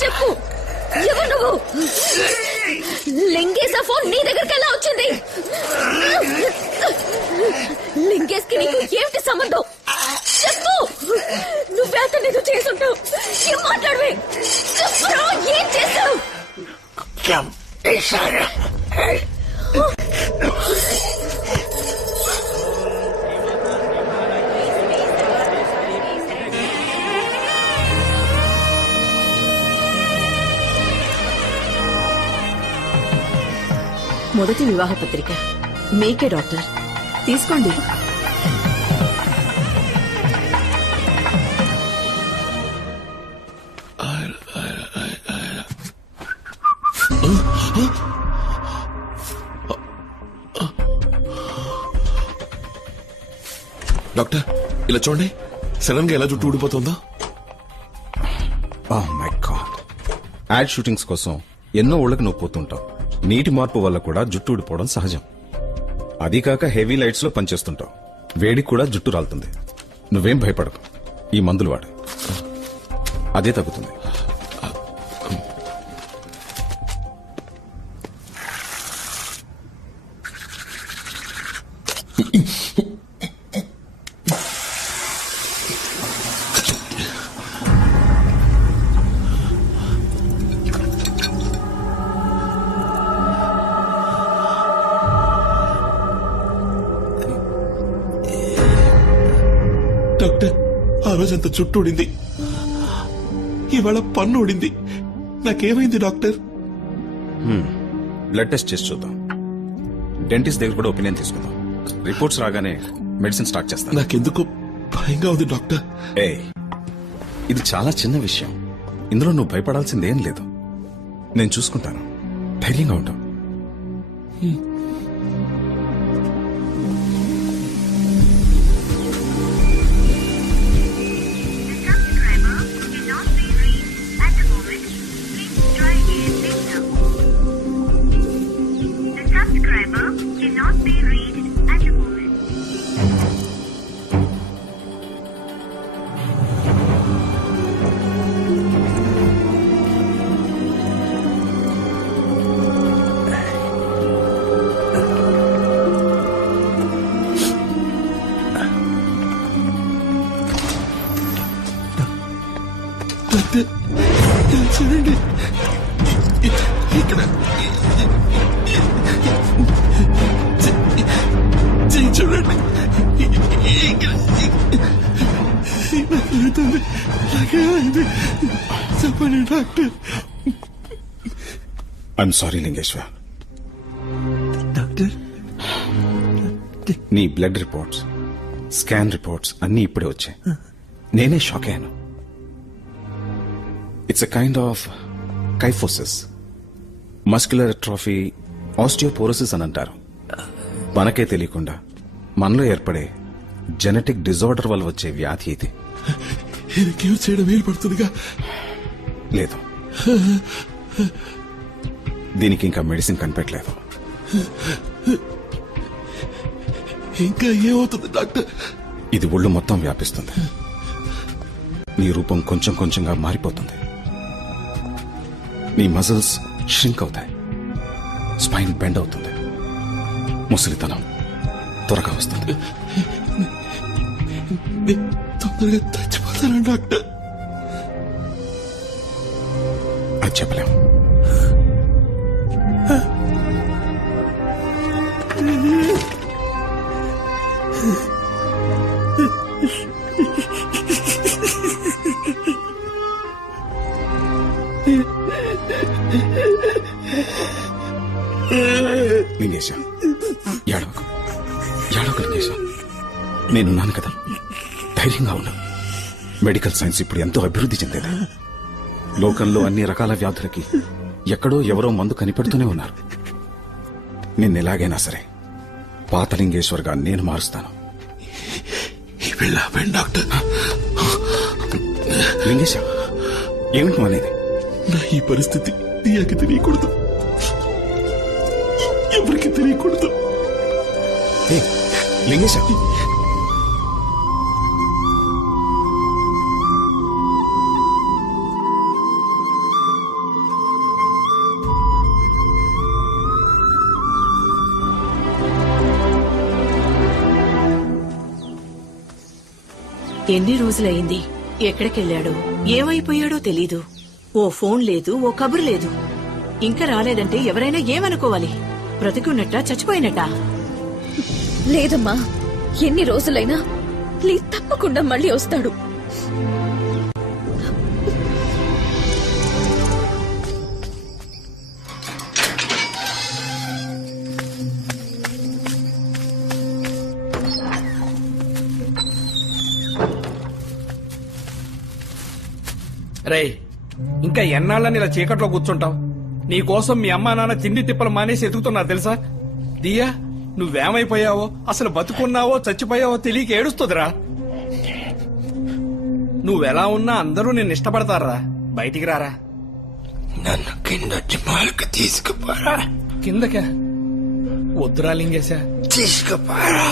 చెప్పు, ఎవరు నువ్వు? లింగేశ ఫోన్ నీ దగ్గరికి ఎలా వచ్చింది? లింగేష్ కి నీకు ఏమిటి సంబంధం? చెప్పు, నువ్వే అతను ఏదో చేసుంటావు. ఏం మాట్లాడవే? చెప్పురా, ఏం చేసావు? మొదటి వివాహ పత్రిక మీకే డాక్టర్, తీసుకోండి. డాక్టర్ ఇలా చూడండి, సడన్ గా ఎలా జుట్టు ఊడిపోతుందో. Oh my god. Ad shootings కోసం ఎన్నో ఊళ్ళకి నువ్వు పోతుంటావు. నీటి మార్పు వల్ల కూడా జుట్టు ఊడిపోవడం సహజం. అదీ కాక హెవీ లైట్స్ లో పనిచేస్తుంటావు. వేడికి కూడా జుట్టు రాలుతుంది. నువ్వేం భయపడకు, ఈ మందులు వాడు, అదే తగ్గుతుంది. డాక్టర్, ఆ రోజంతా జుట్టు ఊడింది, ఇవాళ పన్ను ఊడింది. నాకేమైంది డాక్టర్? బ్లడ్ టెస్ట్ చేసి చూద్దాం. డెంటిస్ట్ దగ్గర కూడా ఒపీనియన్ తీసుకుందాం. రిపోర్ట్స్ రాగానే మెడిసిన్ స్టార్ట్ చేస్తాను. నాకెందుకు భయంగా ఉంది డాక్టర్. ఇది చాలా చిన్న విషయం. ఇందులో నువ్వు భయపడాల్సిందేం లేదు. నేను చూసుకుంటాను. ధైర్యంగా ఉంటావు. చూడండి ఇక్కడ చూడండి, చెప్పండి doctor. I'm sorry Lingeshwar. Doctor, నీ బ్లడ్ రిపోర్ట్స్, స్కాన్ రిపోర్ట్స్ అన్నీ ఇప్పుడే వచ్చాయి. నేనే షాక్ అయ్యాను. It's a kind of kyphosis, muscular atrophy, osteoporosis అని అంటారు. మనకే తెలియకుండా మనలో ఏర్పడే జెనెటిక్ డిజార్డర్ వల్ల వచ్చే వ్యాధి ఇది. క్యూర్ చేయడం వీలు పడుతుందిగా? లేదు, దీనికి ఇంకా మెడిసిన్ కనిపెట్టలేదు. ఇంకా ఏమవుతుంది డాక్టర్? ఇది ఒళ్ళు మొత్తం వ్యాపిస్తుంది. నీ రూపం కొంచెం కొంచెంగా మారిపోతుంది. నీ మజిల్స్ ష్రింక్ అవుతాయి. స్పైన్ బెండ్ అవుతుంది. ముసలితనం త్వరగా వస్తుంది. తొందరగా చచ్చిపోతాను డాక్టర్. అది చెప్పలేము. లింగేశ ఏడవకు ఏడవకు లింగేశ నేనున్నాను కదా, ధైర్యంగా ఉండు. మెడికల్ సైన్స్ ఇప్పుడు ఎంతో అభివృద్ధి చెందేది. లోకంలో అన్ని రకాల వ్యాధులకి ఎక్కడో ఎవరో మందు కనిపెడుతూనే ఉన్నారు. నిన్నెలాగైనా సరే పాత లింగేశ్వర్గా నేను మారుస్తాను. ఈ వెళ్ళ డాక్టర్, లింగేశ ఏమిటి అనేది? నా ఈ పరిస్థితి దియాకి తెలియకూడదు, ఎవరికి తెలియకూడదు. ఏ, లింగేశ ఎన్ని రోజులైంది? ఎక్కడికెళ్ళాడో ఏమైపోయాడో తెలీదు. ఓ ఫోన్ లేదు, ఓ కబురు లేదు. ఇంకా రాలేదంటే ఎవరైనా ఏమనుకోవాలి? బ్రతికున్నట్టా చచ్చిపోయినట్టా? లేదమ్మా, ఎన్ని రోజులైనా ప్లీజ్ తప్పకుండా మళ్ళీ వస్తాడు. రేయ్, ఇంకా ఎన్నాళ్ళని ఇలా చీకట్లో కూర్చుంటావు? నీకోసం మీ అమ్మా నాన్న తిండి తిప్పలు మానేసి ఎదుగుతున్నారు తెలుసా? దియా, నువ్వేమైపోయావో, అసలు బతుకున్నావో చచ్చిపోయావో తెలియక ఏడుస్తుందిరా. నువ్వెలా ఉన్నా అందరూ నిన్ను ఇష్టపడతారా? బయటికి రారా. నన్ను కిందొచ్చి మాలకు తీసుకుపోరా. కిందకా? వద్దురా లింగేశా. తీసుకుపోరా.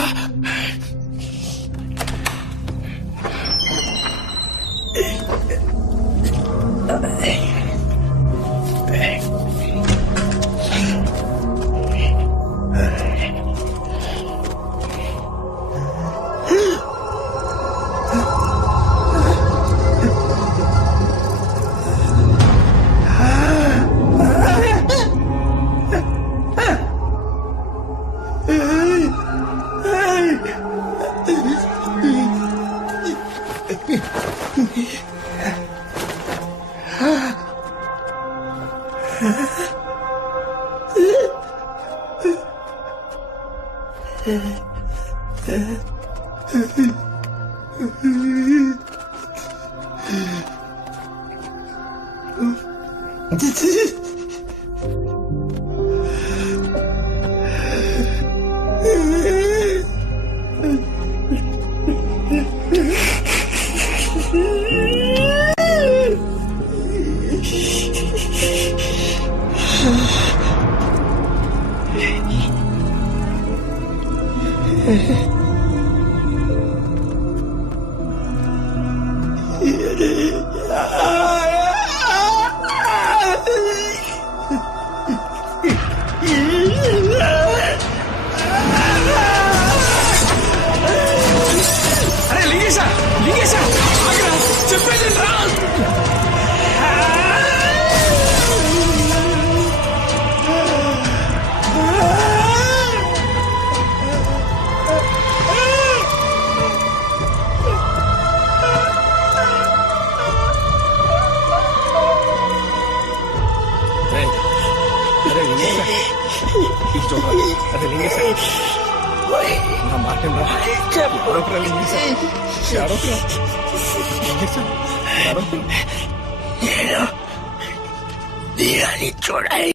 అరే లింగేశా, లింగేశా ఆగరా, చెప్పేది రా. అరే లింగేశా, ఇది చూడరా. అరే లింగేశా, నా మాట వినరా. ఎవరొకరా లింగేశా, ఎవరొకరా లింగేశా, ఎవరొకరా. నేను దియాని చూడాలి.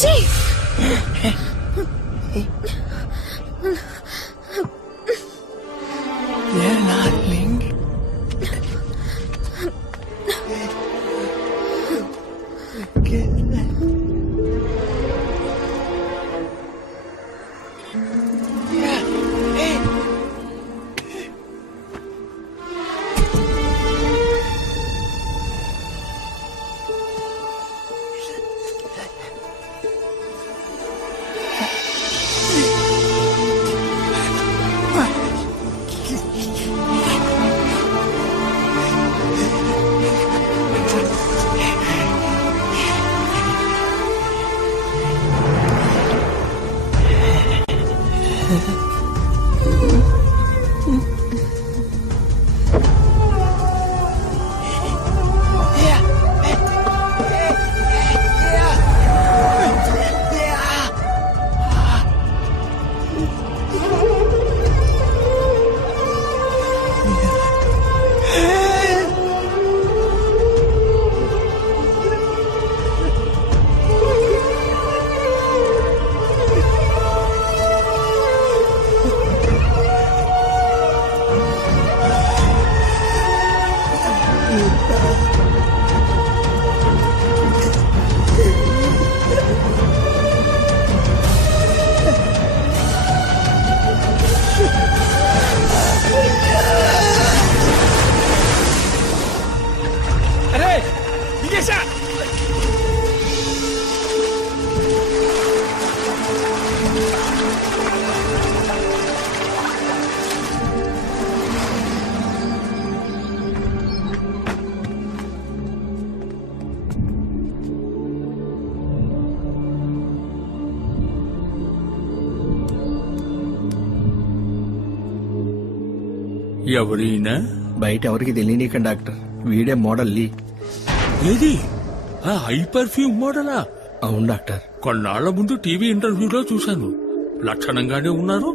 ఛీ! You're not ఎవరైనా బయట ఎవరికి తెలియనీకండి డాక్టర్, వీడే మోడల్ లీ. ఏది ఆ హై పర్ఫ్యూమ్ మోడలా? అవును డాక్టర్. కొన్నాళ్ల ముందు టీవీ ఇంటర్వ్యూలో చూశాను. లక్షణంగానే ఉన్నారు.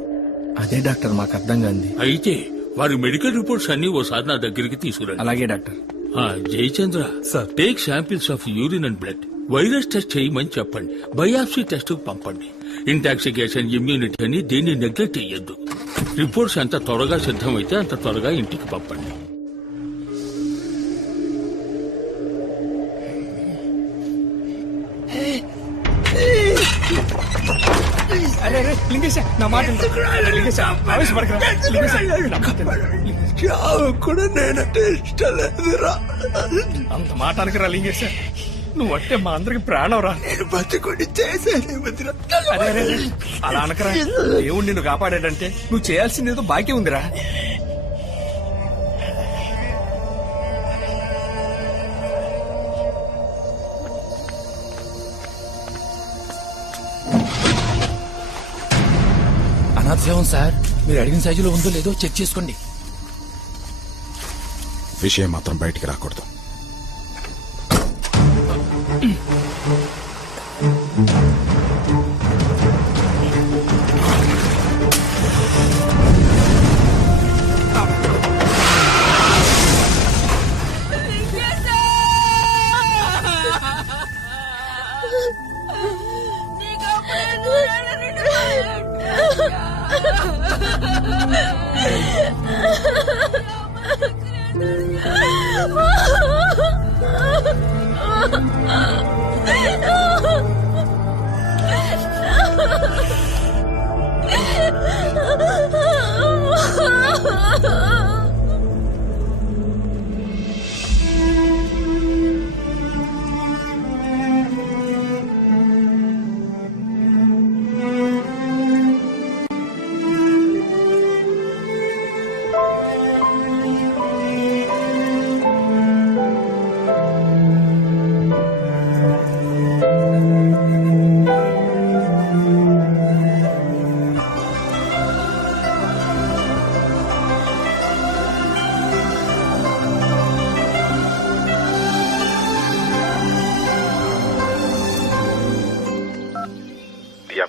అదే డాక్టర్ మాకు అర్థం కాంది. అయితే వారి మెడికల్ రిపోర్ట్స్ అన్ని ఓసారి నా దగ్గరికి తీసుకురండి. అలాగే doctor. Jayachandra sir, take samples of urine and blood. Virus test చేయమని చెప్పండి. బయాప్సీ టెస్ట్ పంపండి. ఇంటాక్సికేషన్, ఇమ్యూనిటీ అని దీన్ని నెగ్లెక్ట్ చేయొద్దు. రిపోర్ట్స్ ఎంత త్వరగా సిద్ధమైతే అంత త్వరగా ఇంటికి పంపండి. అరే లింగేశ, నా మాట లింగేశ, ఆవేశపడకరా లింగేశ. చావు కూడా నేనంటే ఇష్టం లేదురా. అంత మాట అనకరా లింగేశ, నువ్వు అంటే మా అందరికి ప్రాణం రా. నేను బతుకుని చేశాను. అరే అరే అలా అనకరా. దేవుడు నిన్ను కాపాడాడంటే నువ్వు చేయాల్సింది ఏదో బాకీ ఉందిరా. అనాథసేవం సార్, మీరు అడిగిన సైజులో ఉందో లేదో చెక్ చేసుకోండి. విషయం మాత్రం బయటికి రాకూడదు.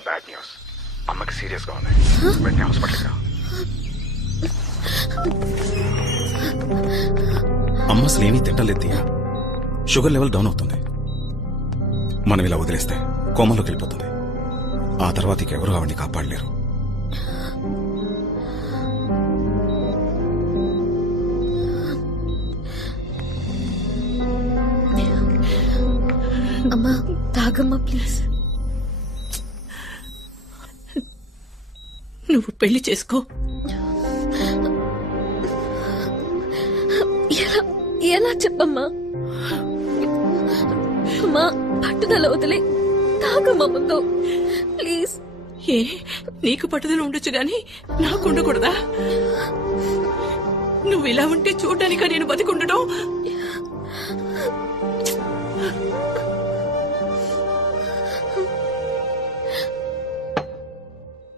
Bad news. అమ్మకి సీరియస్ గా ఉంది. వెంటనే హాస్పిటల్కి రా. అమ్మ అసలు ఏమీ తింటలేదు దియా. షుగర్ లెవెల్ డౌన్ అవుతుంది. మనం ఇలా వదిలేస్తే కోమలోకి వెళ్ళిపోతుంది. ఆ తర్వాత ఇక ఎవరు ఆవిడ్ని కాపాడలేరు. అమ్మా తాగమ్మా ప్లీజ్. నువ్వు పెళ్లి చేసుకో. ఎలా చెప్పమ్మా? అమ్మా పట్టుదల వదిలే తాగమ్మా ముందు ప్లీజ్. ఏ నీకు పట్టుదల ఉండొచ్చు గాని నాకు ఉండకూడదా? నువ్వు ఇలా ఉంటే చూడ్డానిక నేను బతికుండడం?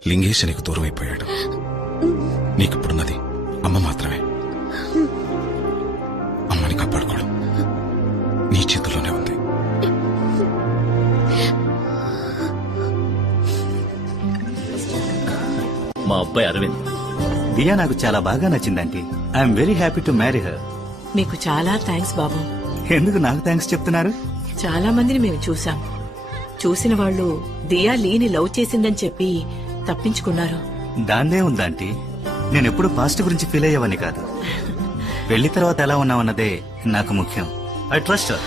లింగేష్ నీకు దూరం అయిపోయాడు. నీకిప్పుడున్నది అమ్మ మాత్రమే. అమ్మని కాపాడుకోవడం నీ చేతుల్లోనే ఉంది. మా అబ్బాయి అరవింద్. దియా నాకు చాలా బాగా నచ్చిందంటీ. I'm very happy to marry her. మీకు చాలా థ్యాంక్స్ బాబు. ఎందుకు నాకు థ్యాంక్స్ చెప్తున్నారు? చాలా మందిని మేము చూసాం. చూసిన వాళ్ళు దియా లీని లవ్ చేసిందని చెప్పి తప్పించుకున్నారు. దాన్నే ఉందంటీ. నేనెప్పుడు పాస్ట్ గురించి ఫీల్ అయ్యేవాన్ని కాదు. పెళ్లి తర్వాత ఎలా ఉన్నామన్నదే నాకు ముఖ్యం. I trust her.